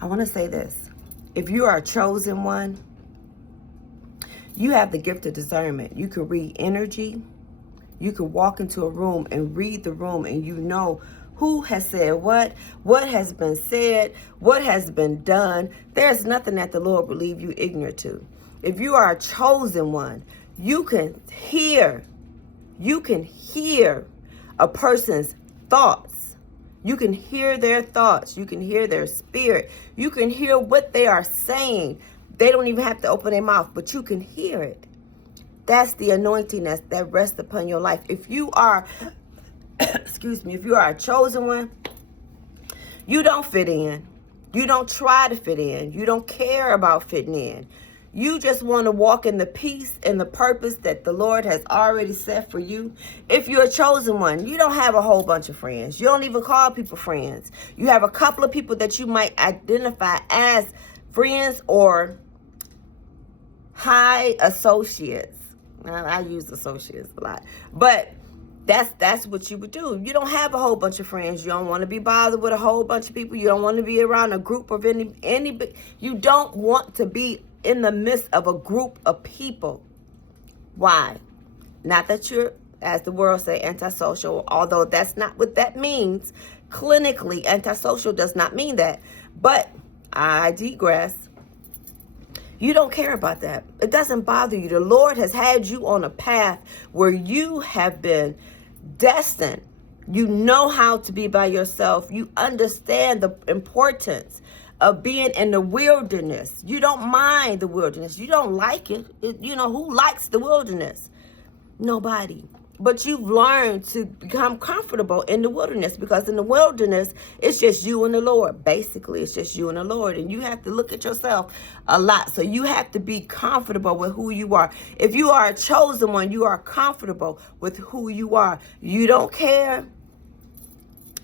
I want to say this. If you are a chosen one, you have the gift of discernment. You can read energy. You can walk into a room and read the room, and you know who has said what has been said, what has been done. There's nothing that the Lord will leave you ignorant to. If you are a chosen one, you can hear a person's thoughts. You can hear their thoughts. You can hear their spirit. You can hear what they are saying. They don't even have to open their mouth, but you can hear it. That's the anointing that rests upon your life. If you are, if you are a chosen one, you don't fit in. You don't try to fit in. You don't care about fitting in. You just want to walk in the peace and the purpose that the Lord has already set for you. If you're a chosen one, you don't have a whole bunch of friends. You don't even call people friends. You have a couple of people that you might identify as friends or high associates. I use associates a lot, but that's what you would do. You don't have a whole bunch of friends. You don't want to be bothered with a whole bunch of people. You don't want to be around a group of any. You don't want to be in the midst of a group of people. Why? Not that you're, as the world say, antisocial, although that's not what that means. Clinically, antisocial does not mean that. But I digress. You don't care about that. It doesn't bother you. The Lord has had you on a path where you have been destined. You know how to be by yourself. You understand the importance of being in the wilderness. You don't mind the wilderness. You don't like it. Who likes the wilderness? Nobody. But you've learned to become comfortable in the wilderness, because in the wilderness, it's just you and the Lord. Basically, it's just you and the Lord. And you have to look at yourself a lot. So you have to be comfortable with who you are. If you are a chosen one, you are comfortable with who you are. You don't care.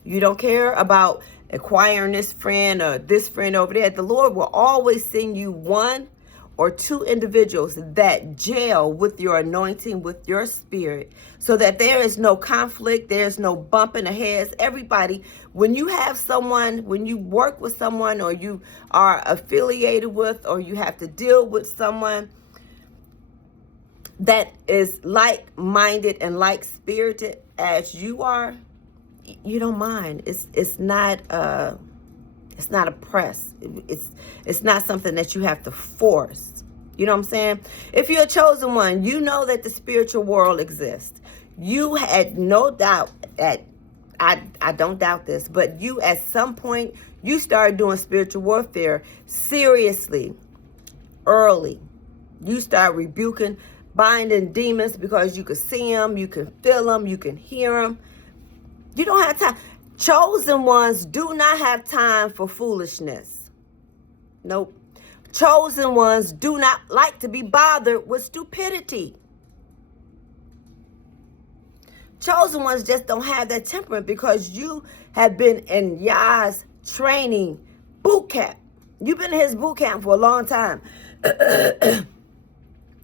You don't care about acquiring this friend or this friend over there. The Lord will always send you one or two individuals that gel with your anointing, with your spirit, so that there is no conflict, there's no bump in the heads. Everybody, when you have someone, when you work with someone, or you are affiliated with, or you have to deal with someone that is like-minded and like-spirited as you are, you don't mind. It's not a press. It's not something that you have to force. You know what I'm saying? If you're a chosen one, you know that the spiritual world exists. You had no doubt that, I don't doubt this, but you at some point, you started doing spiritual warfare seriously, early. You start rebuking, binding demons because you can see them, you can feel them, you can hear them. You don't have time. Chosen ones do not have time for foolishness. Nope. Chosen ones do not like to be bothered with stupidity. Chosen ones just don't have that temperament, because you have been in Yah's training boot camp. You've been in his boot camp for a long time.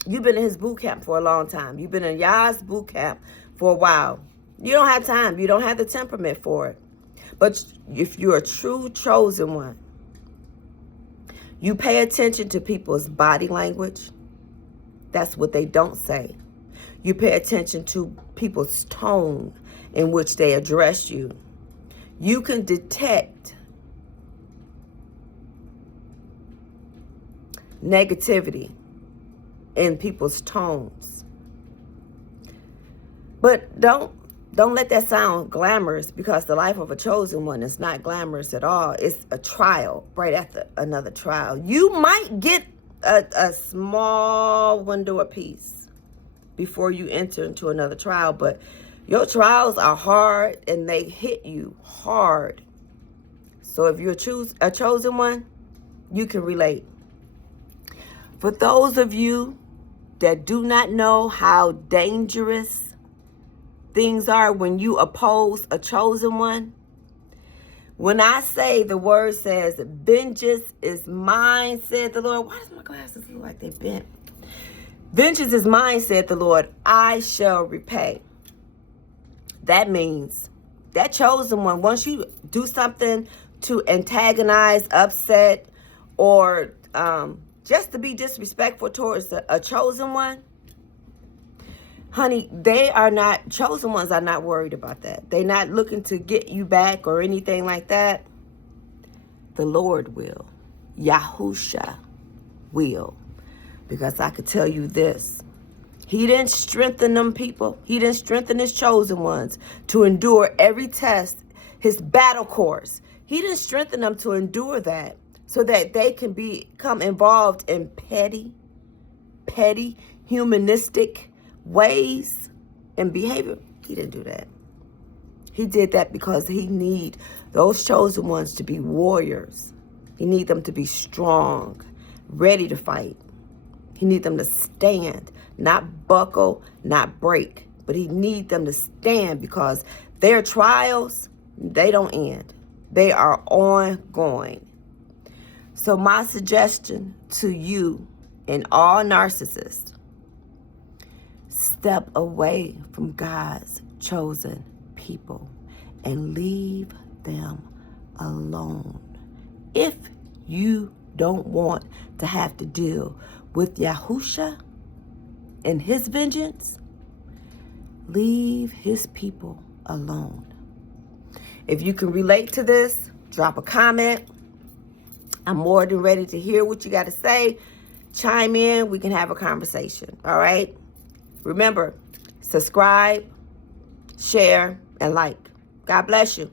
You've been in his boot camp for a long time. You've been in Yah's boot camp for a while. You don't have time. You don't have the temperament for it. But if you're a true chosen one, you pay attention to people's body language. That's what they don't say. You pay attention to people's tone in which they address you. You can detect negativity in people's tones. But don't let that sound glamorous, because the life of a chosen one is not glamorous at all. It's a trial right after another trial. You might get a small window of peace before you enter into another trial, but your trials are hard and they hit you hard. So if you're a chosen one, you can relate. For those of you that do not know how dangerous things are when you oppose a chosen one, when I say, the word says, vengeance is mine, said the Lord. Why does my glasses look like they bent? Vengeance is mine, said the Lord. I shall repay. That means that chosen one, once you do something to antagonize, upset, or just to be disrespectful towards a chosen one, honey, chosen ones are not worried about that. They're not looking to get you back or anything like that. The Lord will. Yahusha will. Because I could tell you this. He didn't strengthen them people. He didn't strengthen his chosen ones to endure every test, his battle course. He didn't strengthen them to endure that so that they can become involved in petty, humanistic ways and behavior. He didn't do that. He did that because he need those chosen ones to be warriors. He need them to be strong, ready to fight. He need them to stand, not buckle, not break. But he need them to stand because their trials, they don't end. They are ongoing. So my suggestion to you and all narcissists, step away from God's chosen people and leave them alone. If you don't want to have to deal with Yahusha and his vengeance, leave his people alone. If you can relate to this, drop a comment. I'm more than ready to hear what you got to say. Chime in. We can have a conversation. All right? Remember, subscribe, share, and like. God bless you.